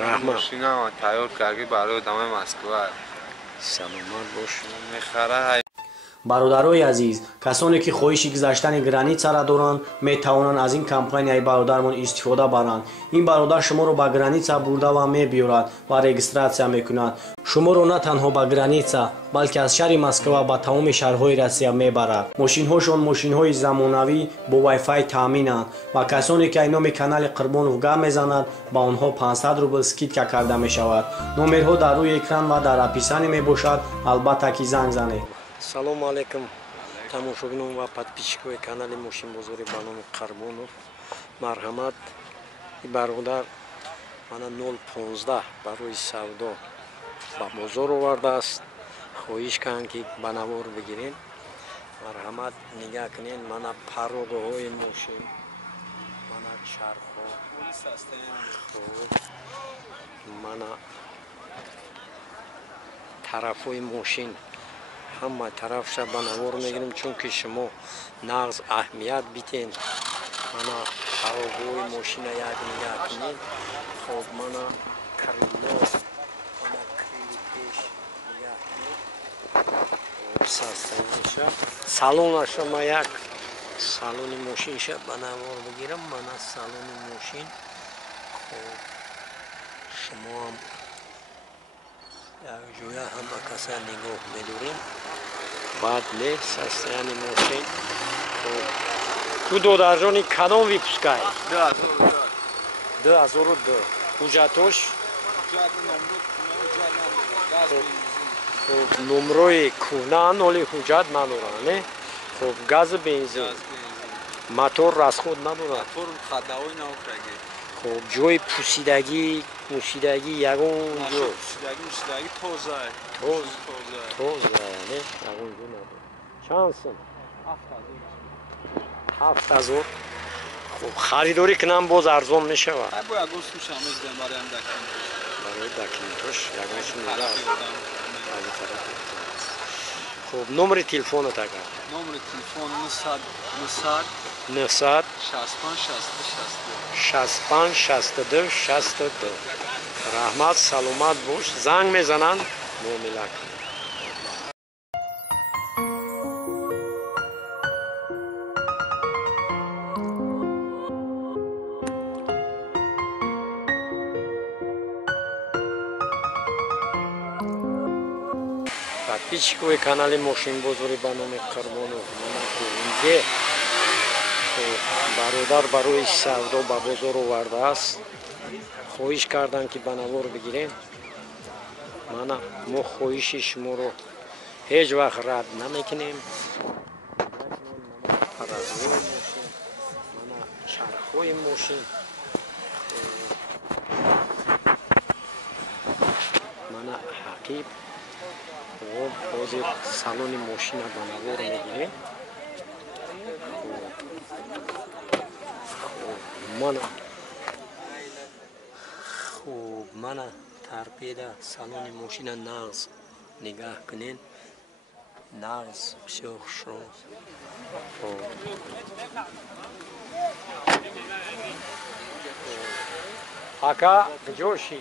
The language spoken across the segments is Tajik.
رحمت ماشینم تیار کردی برای آدمای مسکو. سلامت باش. میخره. бародарои азиз, касоне ки хоҳиши гузаштани границаро доранд метавонанд аз ин компанияи бародармон истифода баранд. Ин бародар шуморо ба граница бурда ва мебиёрад ва регистратсия мекунад. шуморо на танҳо ба граница, балки аз шаҳри Москва ба тамоми шаҳрҳои Россия мебарад. мошинҳошон мошинҳои замонавӣ бо вайфай таъминанд ва касоне ки айноми канали Қурбонов гап мезананд ба онҳо 500 рубл скидка карда мешавад. номерҳо дар рӯи экран ва дар описание мебошад. албатта ки занг занед. салому алайкум тамошобинон ва подписчикои канали мошинбозори ба номи Қарбонов. марҳамат, бародар мана 015 барои савдо ба бозор овардааст. хоҳиш карданд ки ба навор бигирем. марҳамат, нигаҳ кунед. мана пародаҳои мошин, мана чархҳо, мана тарафҳои мошин, ҳама тарафша ба навор мегирем, чунки шумо нағз аҳамият битен. мана пародаҳои мошина як нигаҳ кунед. хоб мана крило, мана крили пеш нигаҳ кунед. састаиша салонаша ма як салони мошинша ба навор бигирам. мана салони мошин. хоб шумо ҳам як ҷоя ҳама каса нигоҳ медорем. баъд не состояние мошин. ту додарҷони кадом випускай? 2002. ҳуҷҷатош номрои кӯҳнаанд, оли ҳуҷҷат надоранд, не? хоб газу бензин, мотор расход надорад. хоб ҷои пусидагӣ ягон ҷо тоза, не? ягон ҷо надорад. чанд сум? 7000. хоб харидорӣ кунам боз арзон мешавад. барои документош ягонашон хоб номери телефонат агар? номери телефон 900 65 62 65 62. раҳмат, саломат бош. занг мезананд, муомила кунед. подписчикови канали мошинбозори ба номи Қарбонов. инҷе бародар барои савдо ба бозор овардааст. хоҳиш карданд ки ба навор бигирем. мана мо хоҳиши шуморо ҳеҷ вақт рад намекунем. паразои мошин, мана чархҳои мошин, мана ҳақиб. ҳозир салони мошина ба навор мегирем. мана тарпеда салони мошина нағз нигаҳ кунед. нағз всё шо. ака ҷоши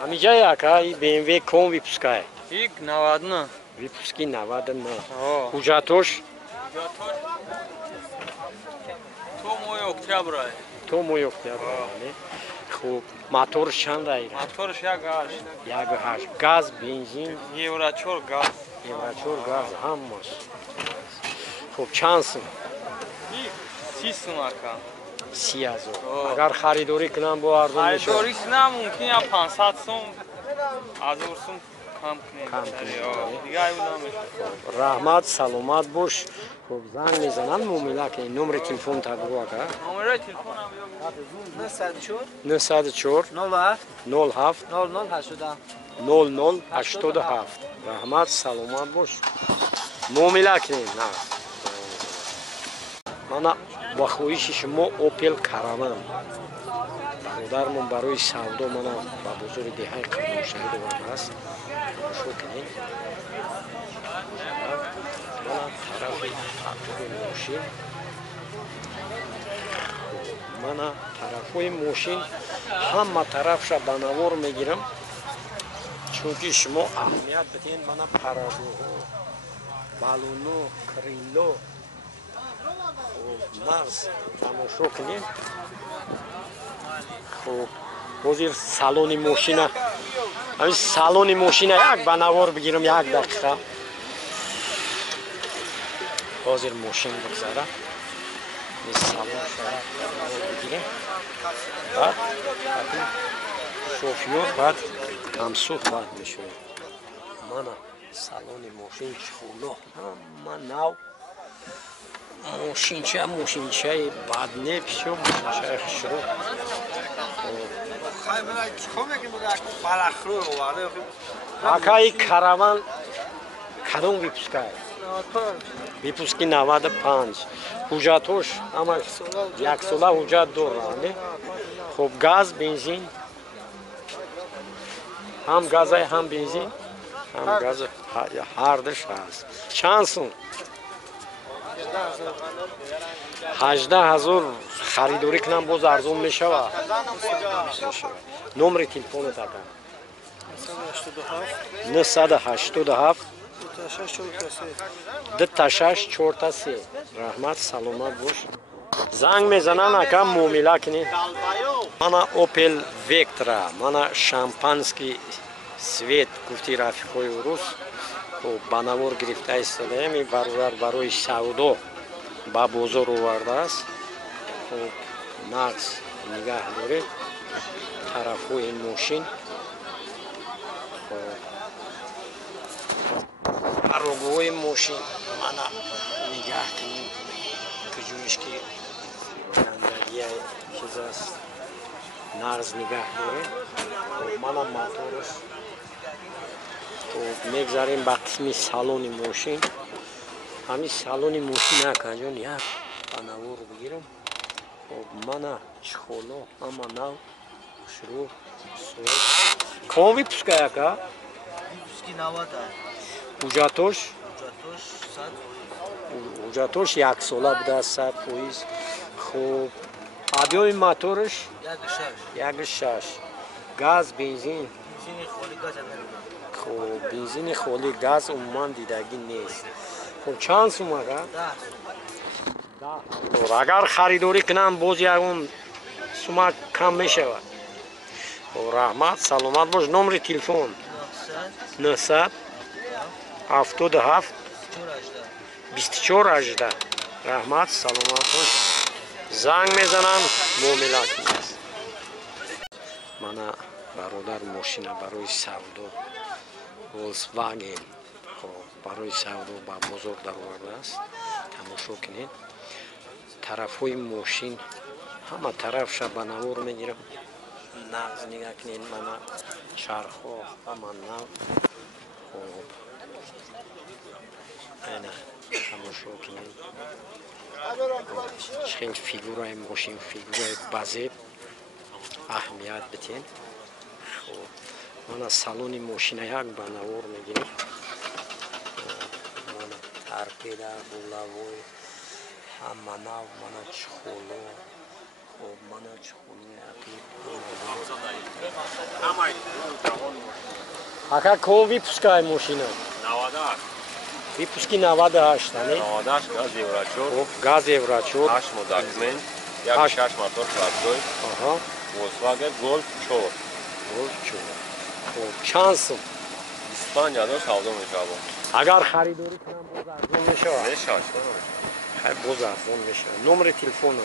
ҳамиҷаи ака и BMW ком випускай? 90. Выпуски 90. ҳуҷҷатош? то моҳи октябр. хуб, моторш чанд аир? Моторш 1.8. 1.8. газ, бензин? Евро 4 газ. Евро 4 газ ҳамаш. хуб, чанд сум? 30 сум ака. 30,000. агар харидорӣ кунам бо арзон мешавад? харидорӣ кунам мумкин 500 сум, 1000 сум кам кунем. раҳмат, саломат бош. хуб, занг мезананд, муомила кунед. номери телефон тагу ака? номери телефонам 904 07 0087. раҳмат, саломат бош. муомила кунед. мана ба хоҳиши шумо Opel Caravan бародармон барои савдо мана ба бозори деҳаи Қарбоншаҳид овардааст. шо кунед. мана тарафи фактури мошин. мана тарафҳои мошин ҳама тарафша ба навор мегирам, чунки шумо аҳамият биден. Мана парагоҳо, балоно, крило, нағз тамошо кунед. хуб ҳозир салони мошина, ҳамин салони мошина як ба навор бигирам, як дақиқа. ҳозир мошин бигзара, салон бигирем, баъд шофёр, баъд ҳамсух баъд мешавад. мана салони мошин чхӯло ҳама нав, мошинчаи баднеп шо, мошинчаи хушрӯ. акаи караван кадом випускай? випуски 95. ҳуҷҷатош ҳама яксола ҳуҷҷат дорад. хуб газ, бензин, ҳам газа, ҳам бензин, ҳам газа, ҳардаш ҳаст. чанд сум? 18000 харидорӣ кунам боз арзон мешавад. номери телефонат ака? 987 2643. раҳмат, саломат бош. занг мезанан ака, муомила кунед. мана Opel Vectra, мана шампанский свет гуфти рафиқои урус. ба навор гирифта истодаем. ин бародар барои савдо ба бозор овардааст. нағз нигаҳ доред тарафҳои мошин. парогоҳои мошин мана нигаҳ кунем, куҷоишки гандагияи чиз аст. нағз нигаҳ дорем. мана мотораш. мегзарем ба қисми салони мошин. ҳамин салони мошин акаҷон як ба навор бигирам. мана чхоло ҳама нав, хушрӯ, суед. ком випускай ака? ҳуҷҷатош? ҳуҷҷатош яксола будааст, 100%. хуб объёми мотораш? 1.6. газ, бензин? хуб бензини холӣ, газ умуман дидагӣ нест. хуб чанд сум ага? 10. агар харидорӣ кунам боз ягон сума кам мешавад. раҳмат, саломат бош. номери телефон? 900 77 2418. раҳмат, саломат бош. занг мезанам, муомила кунед. мана бародар мошина барои савдо Volkswagen барои савдо ба бозор даровардааст. тамошо кунед. тарафҳои мошин ҳама тарафша ба навор мегирам. нағз нигаҳ кунед. мана чархҳо ҳама нав. хуб айна тамошо кунед. чӣ хел фигураи мошин, фигураи базеб аҳамият биден. хуб мана салони мошина як ба навор мегирем. мана тарпеда, булавой ҳама нав. мана чхоло. хуб мана чхолои ақиб. ака ком випускай мошина? 98. випуски 98, не? 98 газ еврачор. хуб газ еврачор. 8 модакмент. 1.6 мотор трактор. аҳа. Volkswagen Golf 4. Golf 4. хуб чанд сум? Испанияда савдо мешавад. агар харидорӣ кунам боз арзон мешавад? Мешавад. хай боз арзон мешавад. номери телефону?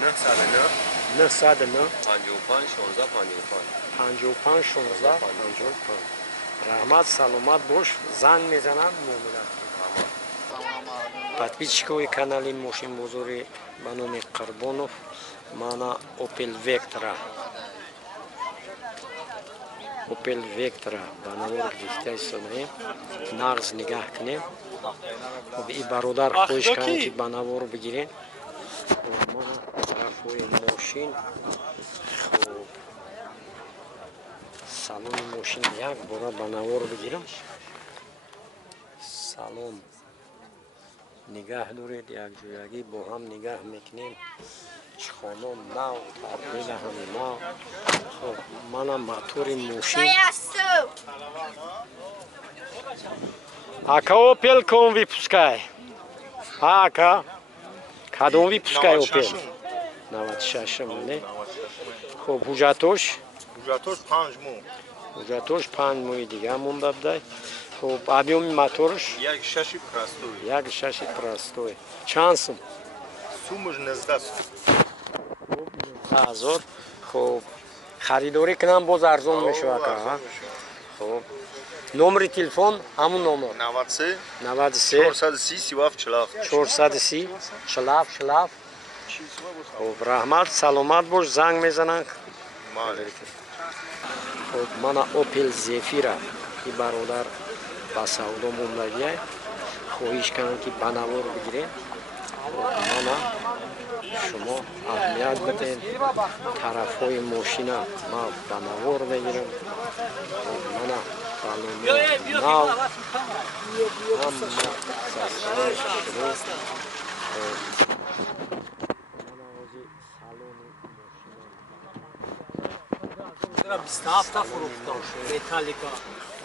909 909 55 16 55 16 55. раҳмат, саломат бош. занг мезанам, муомила. подписчикои канали мошинбозори ба номи Қурбонов. мана Opel Vectra. Opel Vectra ба навор гирифта истодаем. нағз нигаҳ кунем. и бародар хоҳиш кардем ки ба навор бигирем. мана тарафҳои мошин. хуб салони мошин як бора ба навор бигирам. салон нигаҳ доред, якҷоягӣ бо ҳам нигаҳ мекунем. چخانم نو تبدیل همین نو خب منم موتور موشین Ака Opel ком выпускай? Ака. Кадом выпускай Opel? 96 не? خب حجتش؟ حجتش 5 مو. حجتش 5 موی دیگه مونده بده. خب объем موتورش؟ یک شاشی پراستوی. یک شاشی پراستوی. چند سوم؟ سومش 19 هزار. خب خریداری کنم باز ارزون میشه آقا. خب نمر تلفن همون نمر 93 93 430 37 40 430 40 خب رحمت سلامت باش زنگ میزنن ماله خب من اوپل زفیره که برادر با سودا موندگیه خواهش کنم که بنوار بگیرین من شما اهمیت بدین طرف های ماشینا ما بنوار بگیرم من بالون ناو هم سسرای شروع بیست فروختم متالیکا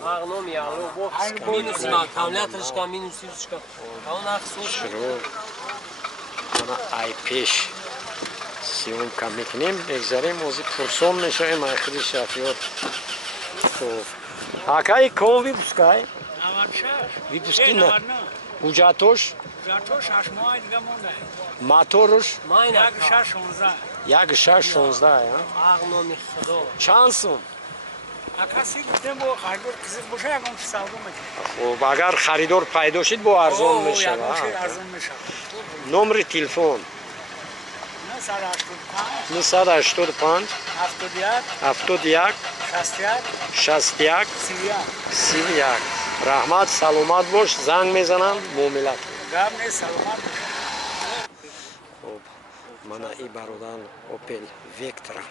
مغنوم یالو با مینوس ما کاملتش کام مینوسیش کام اون اخصوص شروع من ای پیش سیون کم میکنیم بگذاریم موزی پرسون میشه ما خیلی شفیات خب آکای کون ویپسکای ویپسکی نه حجتش جاتوش 8 ماه دیگه مونده. موتورش ماینه یک 16 یا مغنوم خدا چند سوم اکاسی گفتم با خریدار کسی باشه یکم سودا میکنه. خب اگر خریدار پیدا شد با ارزون میشه یکم ارزون میشه. نمر تلفن 985 71 61 31 رحمت سلامت باش زنگ میزنن معاملت گام نه سلامت. خب من ای برادر اوپل ویکتورا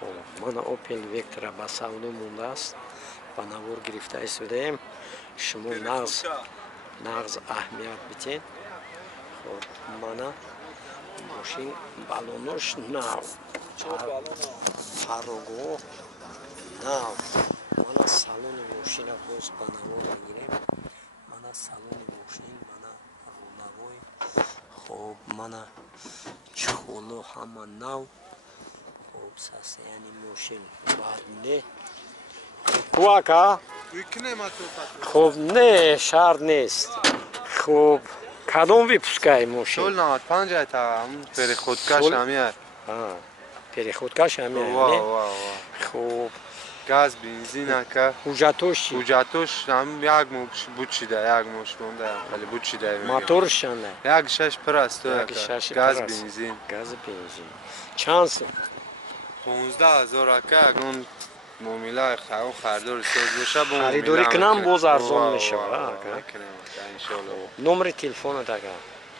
خب من اوپل ویکتورا با سودا مونده است با نوار گرفته ایستادیم شما نغز اهمیت بدین خب من ماشین بالونش ناو فارگو ناو من سالن ماشین باز با نوار میگیریم من سالن ماشین من رونوی خب من چخونو همه ناو خب ساسیانی ماشین بعد نه کواکا خب نه شرط نیست خب کدوم ویپسکای ماشین سول 95 تا هم پری خودکش همیه پری خودکش همیه وا خب گاز بنزین که حجتش حجتش هم یک بود چیده یک مش مونده ولی بود چیده موتورش چنده یک شش پرستو گاز بنزین چند سوم 15000 که اون معامله خو خریدار ساز بشه با خریداری کنم باز ارزون میشه نمر تلفن تا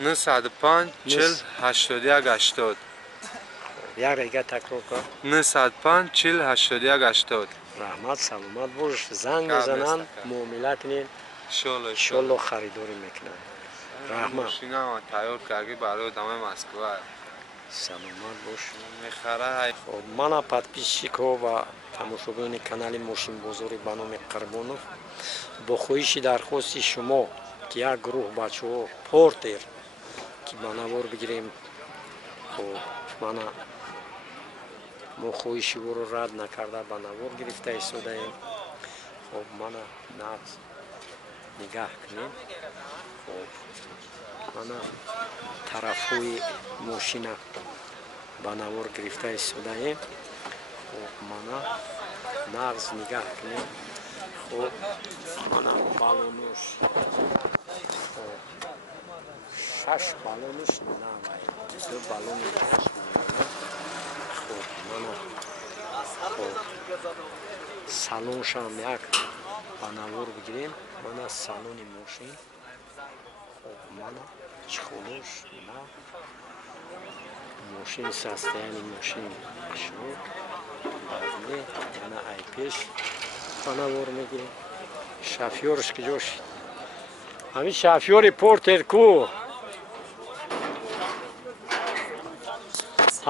905 40 81 80 یک دیگه تکرار کن 905 40 81 80 رحمت سلامت باش زنگ میزنن معامله کنین انشالله خریداری میکنن رحمت ماشینا تیار کردی برای دم مسکو سلامت باش میخره خب من подписчиков و тамошобини канали мошинбозори ба номи Қарбонов бо хоҳиши дархости шумо ки як гурӯҳ бачаҳо портер ки ба навор бигирем хоб мана мо хоҳиши ӯро рад накарда ба навор гирифта истодаем хоб мана нағз нигаҳ кунем хоб мана тарафҳои мошина ба навор гирифта истодаем хоб мана нағз нигаҳ кунем хоб мана балонуш хоб 6 балонуш навай 2 балони хоб мана хоб салоншам як ба навор бигирем мана салони мошин хоб мана чихонуш на ماشین ساستیانی ماشین شو بعدی انا ای پیش بنوار میگیریم شافیورش که جوش همین شافیوری پورتر کو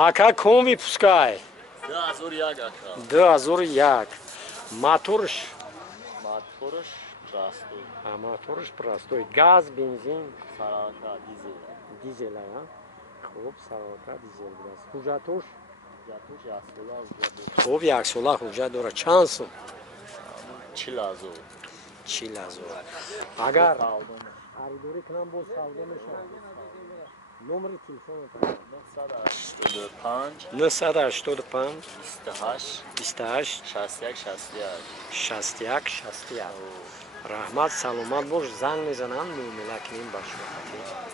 Ака ком випускай? 2001 ака. 2001. Моторш? Моторш простой. Моторш простой. Газ, бензин? Сарака дизель. Дизель, а? Хуб, сарака дизель газ. Ҳуҷҷатуш? Ҷатуш ясола уҷа Хуб, яксола ҳуҷҷат дорад. Чанд сум? 40,000. 40,000. Агар харидорӣ кунам боз савдо мешавад. Номери телефонатон? 985 985 28 28 61 61 61. Раҳмат, саломат бош. Занг мезанам, муомила кунем ба шумо.